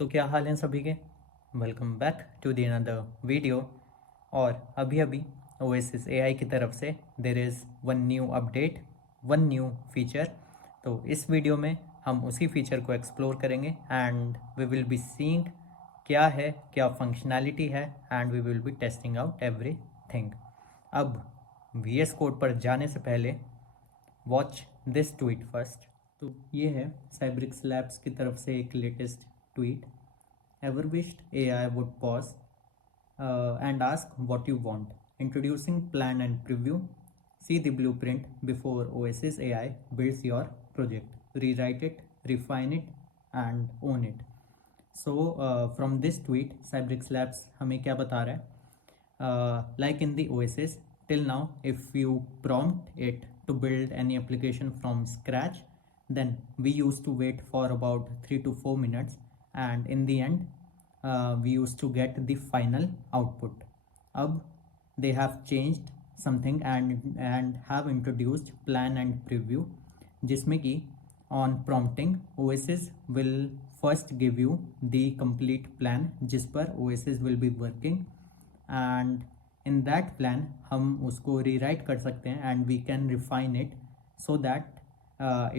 तो क्या हाल हैं सभी के। Welcome back to the another video. और अभी ओएसिस एआई की तरफ से there is one new update, one new feature. तो इस वीडियो में हम उसी फीचर को एक्सप्लोर करेंगे and we will be seeing क्या है, क्या फंक्शनैलिटी है, and we will be testing out everything. अब वीएस कोड पर जाने से पहले वॉच दिस ट्वीट फर्स्ट। तो ये है साइब्रिक्स लैब्स की तरफ से एक latest tweet. Ever wished AI would pause and ask what you want? Introducing plan and preview. See the blueprint before Oasis AI builds your project. Rewrite it, refine it, and own it. So from this tweet, Cybrix Labs हमें क्या बता रहा है? Like in the Oasis, till now, if you prompt it to build any application from scratch, then we used to wait for about 3 to 4 minutes, and in the end, we used to get the final output. Ab they have changed something and have introduced plan and preview, जिसमें कि on prompting Oasis will first give you the complete plan जिस पर Oasis will be working, and in that plan हम उसको rewrite कर सकते हैं and we can refine it so that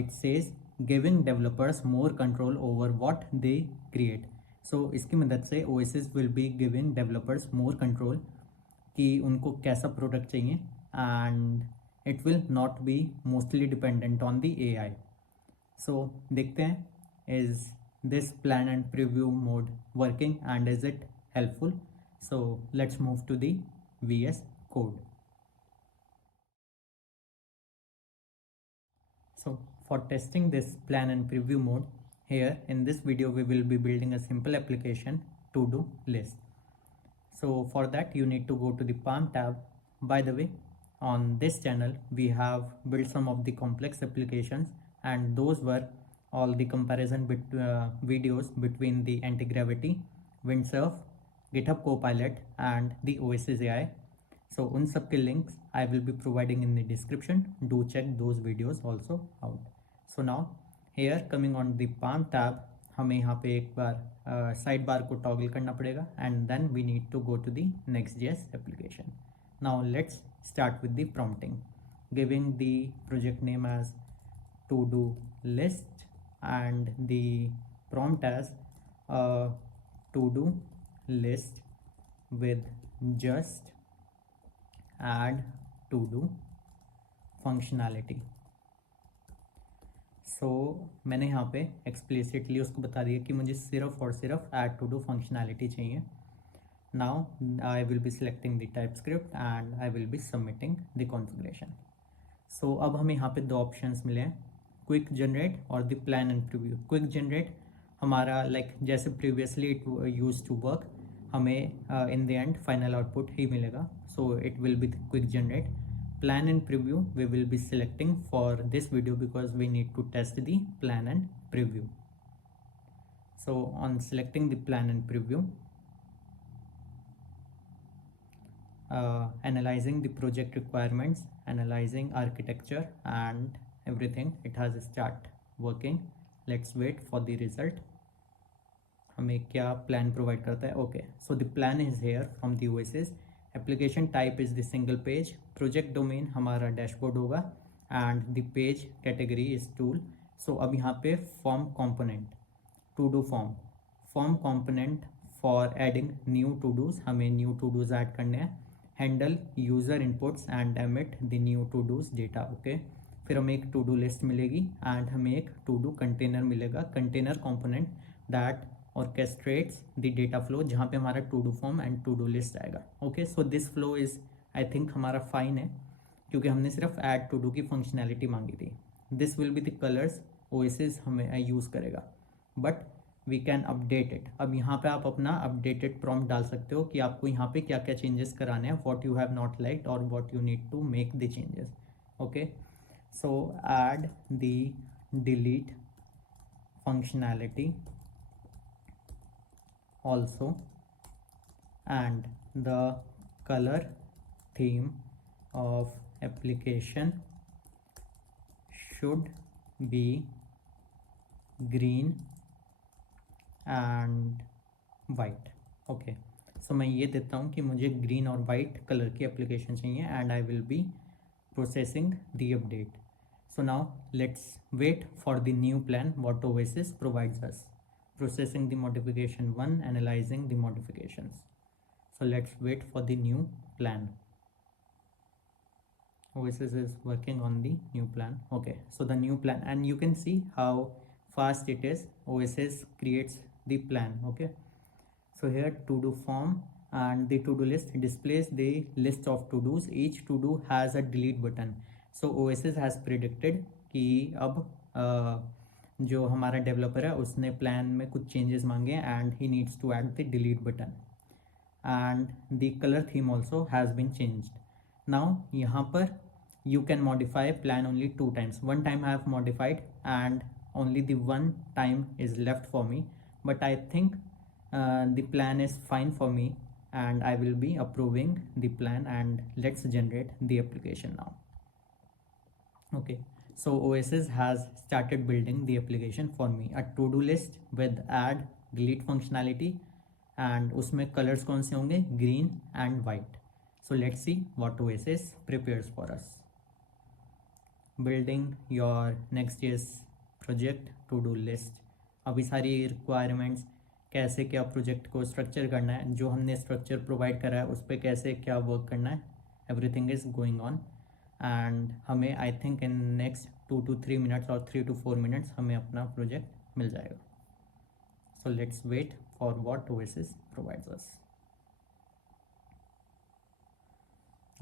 it says giving developers more control over what they create. So इसकी मदद से Oasis will be giving developers more control कि उनको कैसा प्रोडक्ट चाहिए, and it will not be mostly dependent on the AI. So देखते हैं is this plan and preview mode working and is it helpful. So let's move to the VS Code. So for testing this plan and preview mode, here in this video we will be building a simple application to-do list. So for that you need to go to the Palm tab. By the way, on this channel we have built some of the complex applications, and those were all the comparison videos between the anti-gravity, Windsurf, GitHub Copilot, and the Oasis AI. So उन सब के links I will be providing in the description. Do check those videos also out. So now here coming on the Palm tab, हमें यहाँ पे एक बार side bar को toggle करना पड़ेगा, and then we need to go to the Next.js application. Now let's start with the prompting, giving the project name as to-do list and the prompt as to-do list with just add to-do functionality. सो मैंने यहाँ पे explicitly उसको बता दिया कि मुझे सिर्फ और सिर्फ ऐड टू डू फंक्शनैलिटी चाहिए. Now I will be selecting the TypeScript and I will be submitting the configuration. So अब हमें यहाँ पे दो ऑप्शंस मिले हैं, क्विक जनरेट और the plan and preview. Quick generate हमारा लाइक जैसे previously it use to work, हमें in the end final output ही मिलेगा. So it will be quick generate. Plan and preview we will be selecting for this video because we need to test the plan and preview. So on selecting the plan and preview, analyzing the project requirements, analyzing architecture and everything, it has start working. Let's wait for the result. हमें क्या plan provide करता है. Okay, so the plan is here from the Oasis. Application type is the single page. Project domain हमारा dashboard होगा and the page category is tool. So अब यहाँ पे form component, to do form component for adding new to dos. हमें new to dos add करने हैं. Handle user inputs and emit the new to dos data. Okay, फिर हमें एक to do list मिलेगी एंड हमें एक टू डू कंटेनर मिलेगा, container component that orchestrates the data flow, जहाँ पे हमारा to do form and to do list आएगा. Okay, so this flow is I think हमारा फाइन है क्योंकि हमने सिर्फ ऐड टू डू की फंक्शनैलिटी मांगी थी. This will be the colours Oasis हमें यूज़ करेगा, but we can update it. अब यहाँ पे आप अपना अपडेटेड प्रॉम्प्ट डाल सकते हो कि आपको यहाँ पे क्या क्या चेंजेस कराने हैं, what you have not liked और what you need to make the changes. Okay, so add the delete functionality also, and the color theme of application should be green and white. Okay, so मैं ये देता हूँ कि मुझे green और white colour की application चाहिए and I will be processing the update. So now let's wait for the new plan what Oasis provides us. Processing the modification 1, analyzing the modifications. So let's wait for the new plan. Oasis is working on the new plan. Okay, so the new plan, and you can see how fast it is. Oasis creates the plan. Okay, so here to do form, and the to do list displays the list of to do's. Each to do has a delete button. So Oasis has predicted कि अब जो हमारा developer है उसने plan में कुछ changes मांगे and he needs to add the delete button and the colour theme also has been changed. Now यहाँ पर you can modify plan only 2 times. One time I have modified and only the one time is left for me, but I think the plan is fine for me and I will be approving the plan, and let's generate the application now. Okay, so Oasis has started building the application for me, a to-do list with add delete functionality, and उसमें colors कौन से होंगे, green and white. So let's see what Oasis prepares for us. Building your next years project to do list. अभी सारी requirements, कैसे क्या project को structure करना है, जो हमने स्ट्रक्चर प्रोवाइड करा है उस पर कैसे क्या वर्क करना है, everything is going on and हमें I think in next 2 to 3 minutes और 3 to 4 मिनट्स हमें अपना प्रोजेक्ट मिल जाएगा। So let's wait for what Oasis provides us.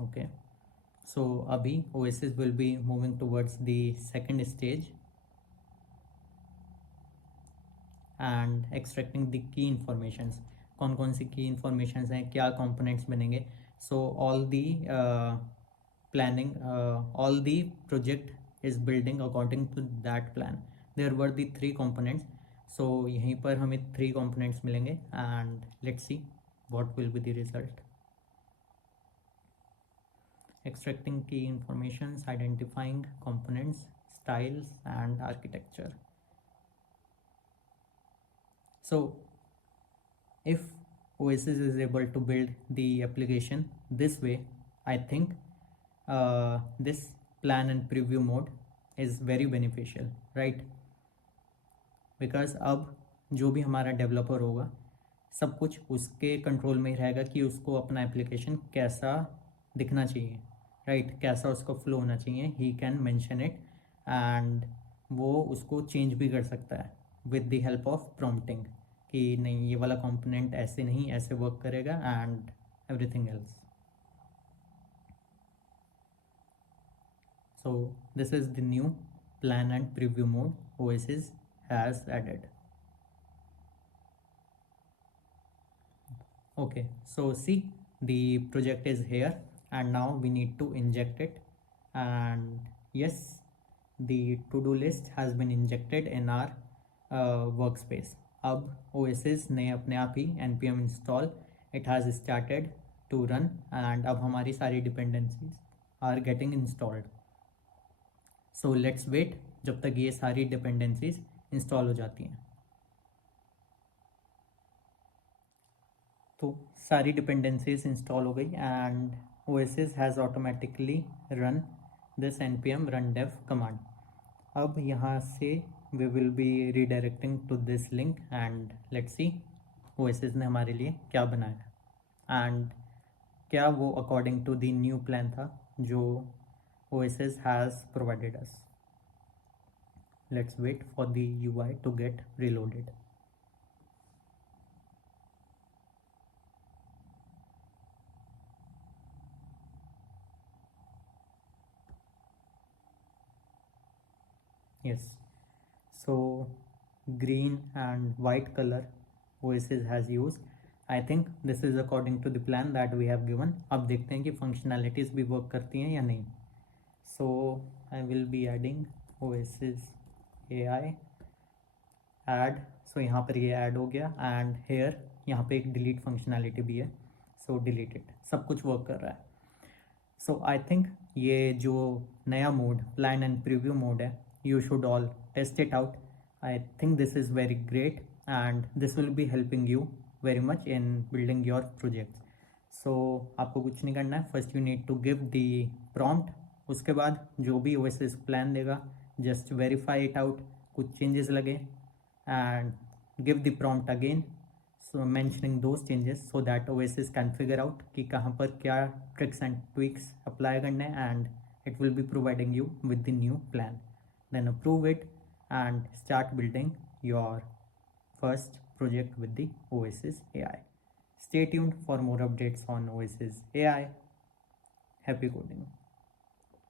Okay, so abhi Oasis will be moving towards the second stage and extracting the key informations. कौन कौन सी की informations हैं, क्या components बनेंगे. So all the planning, all the project is building according to that plan. There were the 3 components, so यहीं पर हमें 3 components मिलेंगे and let's see what will be the result. Extracting key informations, identifying components, styles and architecture. So if Oasis is able to build the application this way, I think this plan and preview mode is very beneficial, right? Because अब जो भी हमारा developer होगा सब कुछ उसके control में ही रहेगा कि उसको अपना एप्लीकेशन कैसा दिखना चाहिए, राइट, कैसा उसका फ्लो होना चाहिए. He can mention it and वो उसको चेंज भी कर सकता है with the help of prompting कि नहीं ये वाला कंपोनेंट ऐसे नहीं ऐसे वर्क करेगा and everything else. So this is the new plan and preview mode Oasis has added. Okay, so see the project is here and now we need to inject it, and yes, the to-do list has been injected in our workspace. अब Oasis ने अपने आप ही npm install it has started to run and अब हमारी सारी dependencies are getting installed. So let's wait जब तक ये सारी डिपेंडेंसीज इंस्टॉल हो जाती हैं. तो सारी डिपेंडेंसीज इंस्टॉल हो गई and Oasis has automatically run this npm run dev command. अब यहाँ से we will be redirecting to this link and let's see Oasis ने हमारे लिए क्या बनाया एंड क्या वो according to the new plan था जो Oasis has provided us. Let's wait for the UI to get reloaded. Yes, so green and white color Oasis has used. I think this is according to the plan that we have given. अब देखते हैं कि functionalities भी work करती हैं या नहीं. So I will be adding Oasis AI add. So यहाँ पर ये add हो गया and here यहाँ पे एक delete functionality भी है. So delete it. सब कुछ work कर रहा है. So I think ये जो नया mode plan and preview mode है, you should all test it out. I think this is very great and this will be helping you very much in building your projects. So आपको कुछ नहीं करना है, first you need to give the prompt, उसके बाद जो भी Oasis plan देगा जस्ट वेरीफाई इट आउट, कुछ चेंजेस लगे and give the prompt again, so mentioning those changes so that Oasis can figure out कि कहाँ पर क्या tricks and tweaks apply करने and it will be providing you with the new plan. Then approve it and start building your first project with the Oasis AI. Stay tuned for more updates on Oasis AI. Happy coding.